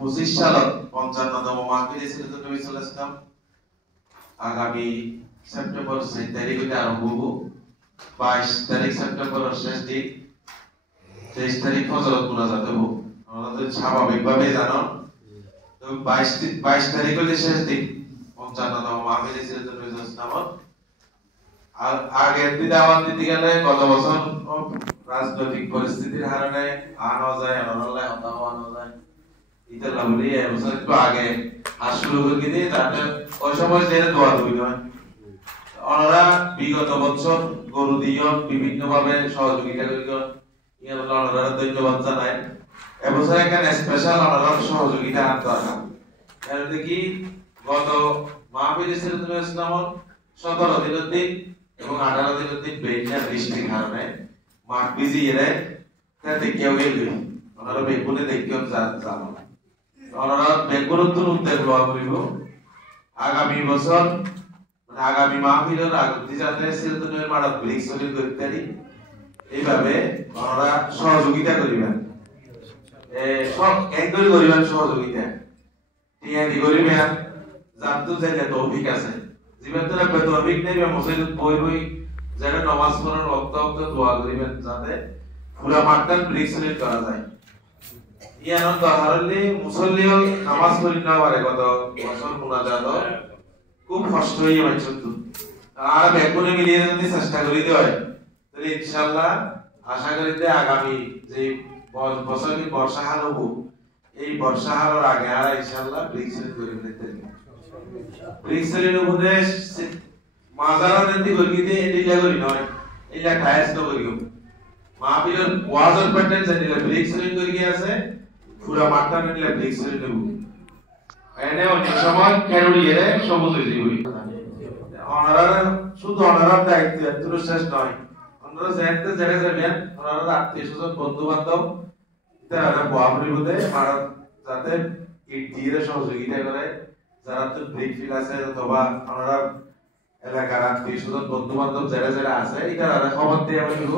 25 সালত 55তম মাহফিল সিরাতুন নবী সাল্লাল্লাহু আলাইহি ওয়াসাল্লাম আগামী সেপ্টেম্বর 6 তারিখ হতে আরম্ভ হবো। 22 তারিখ সেপ্টেম্বর শেষ দিন, 23 তারিখ ফজরত মুনাজাত হবো। আমাদের স্বাভাবিকভাবে জানো তো 22 তারিখ হতে শেষ দিন 55তম মাহফিল সিরাতুন নবী সাল্লাল্লাহু আলাইহি ওয়াসাল্লাম। আর আগের দিন দাওয়াত দিতে গেলে গত বছর রাজনৈতিক পরিস্থিতির কারণে আনা যায়, আনাল্লাহ আনা যায় ইতালা বলি এবছর একটু আগে আজ শুরু করে দিয়ে যাতে ওই সময় যে দোয়া দুই নয় ওনারা বিগত বছর গরু দিয়ে বিভিন্ন ভাবে সহযোগিতা করিল ওনারা ধন্যবাদ জানায়। এবছর এখানে স্পেশাল ওনারা সহযোগিতা আনতে দরকার। এর দেখি গত মাহফিল সিরাতুন নবী ইসলামর 17 দিনের দিন এবং 18 দিনের দিন বেইনা বৃষ্টির কারণে মাঠ ভিজিয়ে দেয়, তাতে কেউ গেল ওনারা বেগুনে দেখেও জানো ওনারা বেগুনের তো উদ্যোগ লওয়া করিব আগামী বছর মানে আগামী মাহফিলের আগতি যাতে সিরাতুন নবীর মাঠত ব্রিক্স সলিড করতে পারি এইভাবে ওনারা সহযোগিতা করিবেন। সব একদল করিবেন সহযোগিতা টিয়াদি করিবেন জানতো যে তৌফিক আছে জীবন তারা তৌফিক নেই বা মসজিদত বই বই যারা নামাজ পড়ার ওয়াক্ত দোয়া করিবেন যাতে পুরো মাঠটা ব্রিক্স সলিড করা যায়। ইয়ান তাহলে মুসল্লিও নামাজ পড়ি না পারে গত বছর মুনাজাত খুব কষ্ট হয়ে যাচ্ছে তো আর বেগুনে মিলিয়ে যদি চেষ্টা করি হয় তাহলে ইনশাআল্লাহ আশা করি যে আগামী যে বছর কি বর্ষাকাল হবো এই বর্ষাকালের আগে আর ইনশাআল্লাহ ব্রিক্স সলিড করে নিতে ব্রিক্স সলিড উপদেশ মাজারা নদী করি দিয়ে এডিলা করি নয় এলা টায়াস তো করিও মাহফিলের ওয়াজর প্যাটার্ন জানিলে ব্রিক্স সলিড করি আছে পুরো মাঠটা নিলে ব্রিক্স সলিড নেব এনে অনেক সময় ক্যারোলিয়ে সবুজ হয়ে যাবে। ওনারা শুধু ওনার দায়িত্ব এত শেষ নয় ওনারা যেতে জেনে যাবেন ওনারা আত্মীয় স্বজন বন্ধু বান্ধব তারা বহাবরি হতে ভারত যাতে ইট দিয়ে সহযোগিতা করে যারা তো ব্রিক ফিল আছে অথবা ওনারা এলাকার আত্মীয় স্বজন বন্ধু বান্ধব যারা আছে এটা খবর দিয়ে আমি দিব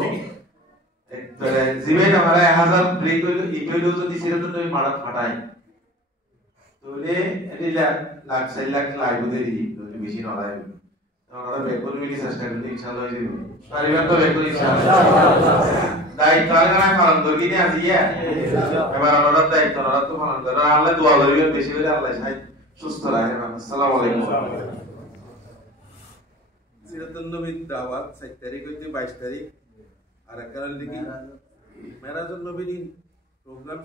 একবারে জীবন আমরা 1000 ব্রিক হইলো ইট হইলো যদি সিরাতুন নবী মারাত ফাটায় তাহলে এটি লাখ 4 লাখ লাগবে দেরি বেশি নড়াই আমরা বেকল মিলি চেষ্টা করি ইনশাআল্লাহ হয়ে যাবে পরিবার তো বেকল ইনশাআল্লাহ দায়িত্ব আলাদা পালন করি না আজিয়া এবার আমরা দায়িত্ব আমরা তো পালন করব আল্লাহ দোয়া করিবেন বেশি করে আল্লাহ সাই সুস্থ রাখেন। আসসালামু আলাইকুম। সিরাতুন নবীর দাওয়াত 4 তারিখ হইতে 22 তারিখ আর কারণ দেখি মেরাজুন নবীর প্রোগ্রাম